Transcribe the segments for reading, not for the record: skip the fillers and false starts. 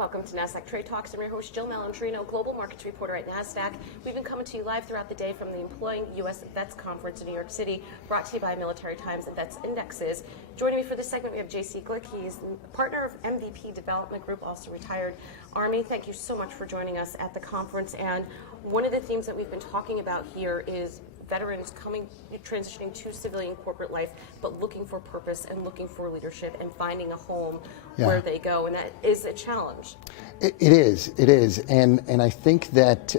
Welcome to Nasdaq Trade Talks. I'm your host, Jill Malandrino, Global Markets Reporter at Nasdaq. We've been coming to you live throughout the day from the Employing U.S. Vets Conference in New York City, brought to you by Military Times and Vets Indexes. Joining me for this segment, we have J.C. Glick. He's partner of MVP Development Group, also retired Army. Thank you so much for joining us at the conference. And one of the themes that we've been talking about here is veterans transitioning to civilian corporate life, but looking for purpose and looking for leadership and finding a home where they go, and that is a challenge. It is, and I think that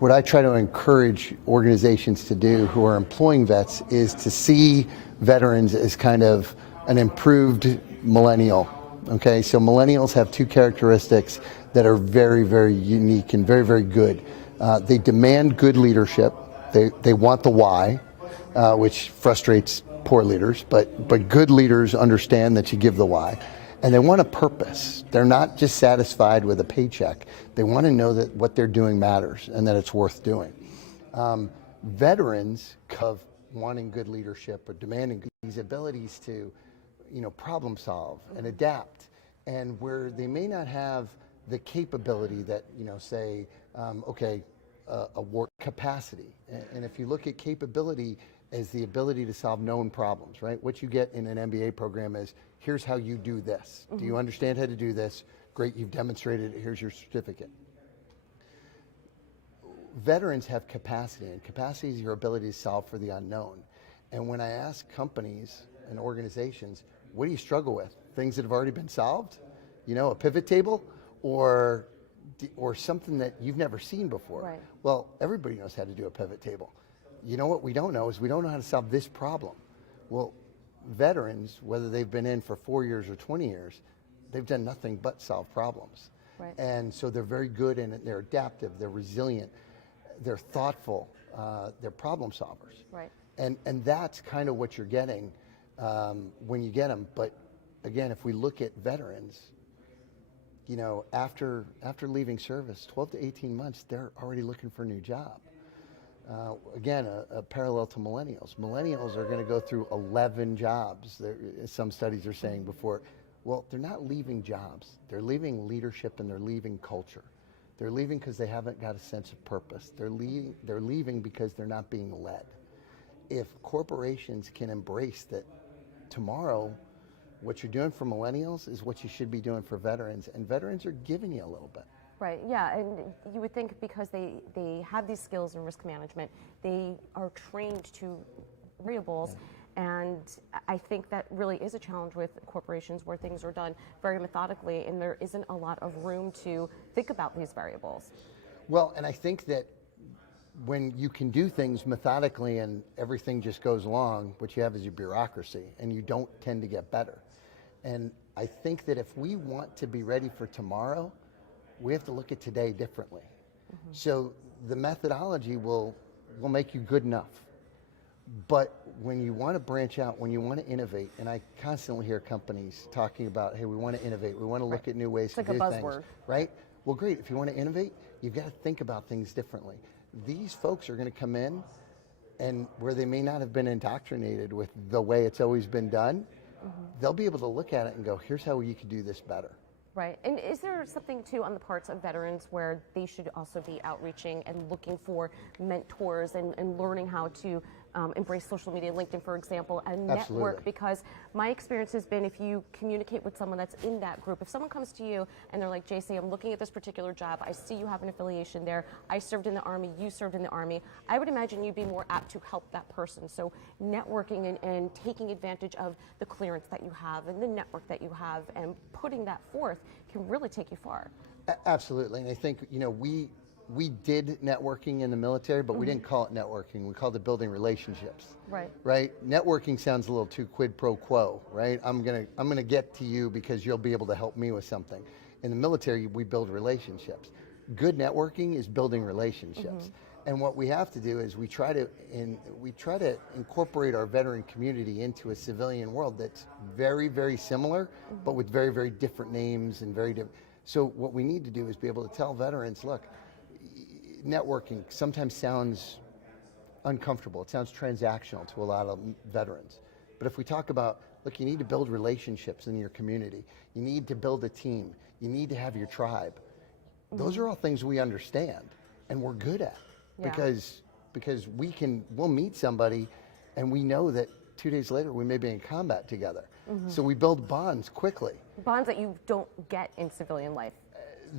what I try to encourage organizations to do who are employing vets is to see veterans as kind of an improved millennial. Okay, so millennials have two characteristics that are very, very unique and very, very good. They demand good leadership. They want the why, which frustrates poor leaders, but good leaders understand that you give the why. And they want a purpose. They're not just satisfied with a paycheck. They want to know that what they're doing matters and that it's worth doing. Veterans of wanting good leadership or demanding these abilities to, problem solve and adapt, and where they may not have the capability that, say, a work capacity. And if you look at capability as the ability to solve known problems, right? What you get in an MBA program is, here's how you do this. Mm-hmm. Do you understand how to do this? Great, you've demonstrated it, here's your certificate. Veterans have capacity, and capacity is your ability to solve for the unknown. And when I ask companies and organizations, what do you struggle with? Things that have already been solved? A pivot table? Or something that you've never seen before. Right. Well, everybody knows how to do a pivot table. You know what we don't know is we don't know how to solve this problem. Well, veterans, whether they've been in for 4 years or 20 years, they've done nothing but solve problems. Right. And so they're very good in it. They're adaptive, they're resilient, they're thoughtful, they're problem solvers. Right. And that's kind of what you're getting when you get them. But again, if we look at veterans, after leaving service, 12 to 18 months, they're already looking for a new job. Again, a parallel to millennials. Millennials are going to go through 11 jobs, some studies are saying before. Well, they're not leaving jobs. They're leaving leadership and they're leaving culture. They're leaving because they haven't got a sense of purpose. They're leaving because they're not being led. If corporations can embrace that tomorrow, what you're doing for millennials is what you should be doing for veterans, and veterans are giving you a little bit. Right, yeah, and you would think because they have these skills in risk management, they are trained to variables, and I think that really is a challenge with corporations where things are done very methodically and there isn't a lot of room to think about these variables. Well, and I think that when you can do things methodically and everything just goes along, what you have is your bureaucracy, and you don't tend to get better. And I think that if we want to be ready for tomorrow, we have to look at today differently. Mm-hmm. So the methodology will make you good enough. But when you want to branch out, when you want to innovate, and I constantly hear companies talking about, hey, we want to innovate, we want to look at new ways to do things. Right? Well, great. If you want to innovate, you've got to think about things differently. These folks are going to come in, and where they may not have been indoctrinated with the way it's always been done, they'll be able to look at it and go, here's how you could do this better. Right. And is there something, too, on the parts of veterans where they should also be outreaching and looking for mentors and learning how to embrace social media, LinkedIn, for example, and network? Because my experience has been if you communicate with someone that's in that group, if someone comes to you and they're like, JC, I'm looking at this particular job, I see you have an affiliation there, I served in the Army, you served in the Army, I would imagine you'd be more apt to help that person. So networking and taking advantage of the clearance that you have and the network that you have and putting that forth can really take you far. Absolutely, and I think, we did networking in the military, but we didn't call it networking. We called it building relationships. Right. Right? Networking sounds a little too quid pro quo, right? I'm gonna get to you because you'll be able to help me with something. In the military, we build relationships. Good networking is building relationships. And what we have to do is we try to incorporate our veteran community into a civilian world that's very, very similar, but with very, very different names and very different. So what we need to do is be able to tell veterans, look, networking sometimes sounds uncomfortable. It sounds transactional to a lot of veterans. But if we talk about, look, you need to build relationships in your community. You need to build a team. You need to have your tribe. Those are all things we understand and we're good at because we'll meet somebody and we know that 2 days later we may be in combat together. So we build bonds quickly. Bonds that you don't get in civilian life.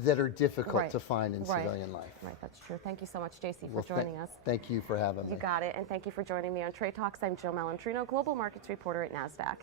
That are difficult to find in civilian life. Right, that's true. Thank you so much, JC, for joining us. Thank you for having me. You got it, and thank you for joining me on Trade Talks. I'm Jill Malandrino, Global Markets Reporter at Nasdaq.